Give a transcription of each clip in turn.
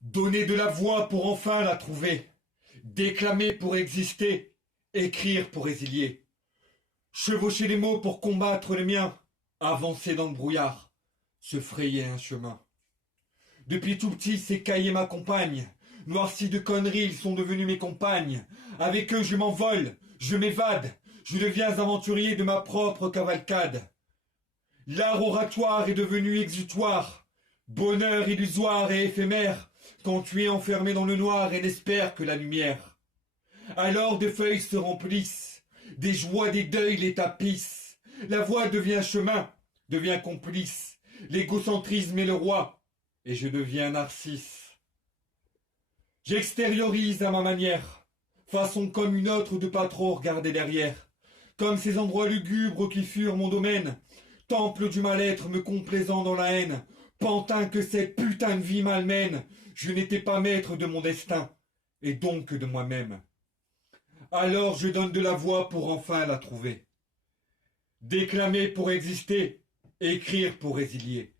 Donner de la voix pour enfin la trouver, déclamer pour exister, écrire pour résilier, chevaucher les mots pour combattre les miens, avancer dans le brouillard, se frayer un chemin. Depuis tout petit, ces cahiers m'accompagnent, noircis de conneries, ils sont devenus mes compagnes. Avec eux, je m'envole, je m'évade, je deviens aventurier de ma propre cavalcade. L'art oratoire est devenu exutoire, bonheur illusoire et éphémère, quand tu es enfermé dans le noir et n'espères que la lumière. Alors des feuilles se remplissent, des joies, des deuils les tapissent, la voix devient chemin, devient complice, l'égocentrisme est le roi, et je deviens Narcisse. J'extériorise à ma manière, façon comme une autre de pas trop regarder derrière, comme ces endroits lugubres qui furent mon domaine, temple du mal-être me complaisant dans la haine, pantin que cette putain de vie malmène, je n'étais pas maître de mon destin, et donc de moi-même. Alors je donne de la voix pour enfin la trouver. Déclamer pour exister, écrire pour résilier,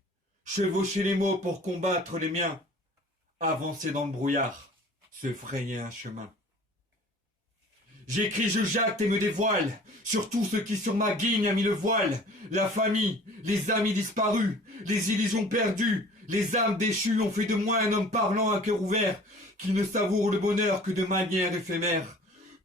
chevaucher les mots pour combattre les miens, avancer dans le brouillard, se frayer un chemin. J'écris, je jacte et me dévoile, sur tout ce qui sur ma guigne a mis le voile, la famille, les amis disparus, les illusions perdues, les âmes déchues ont fait de moi un homme parlant à cœur ouvert, qui ne savoure le bonheur que de manière éphémère.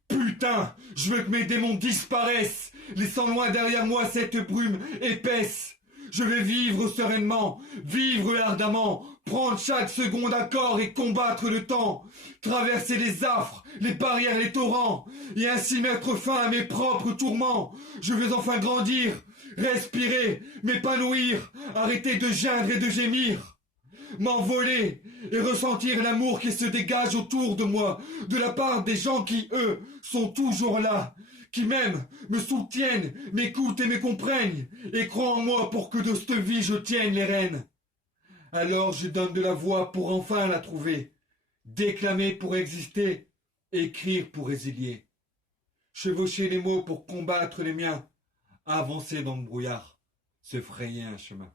Putain, je veux que mes démons disparaissent, laissant loin derrière moi cette brume épaisse. Je vais vivre sereinement, vivre ardemment, prendre chaque seconde à corps et combattre le temps, traverser les affres, les barrières, les torrents, et ainsi mettre fin à mes propres tourments. Je veux enfin grandir, respirer, m'épanouir, arrêter de geindre et de gémir, m'envoler et ressentir l'amour qui se dégage autour de moi, de la part des gens qui, eux, sont toujours là, qui m'aiment, me soutiennent, m'écoutent et me comprennent, et croient en moi pour que de cette vie je tienne les rênes. Alors je donne de la voix pour enfin la trouver, déclamer pour exister, écrire pour résilier, chevaucher les mots pour combattre les miens, avancer dans le brouillard, se frayer un chemin.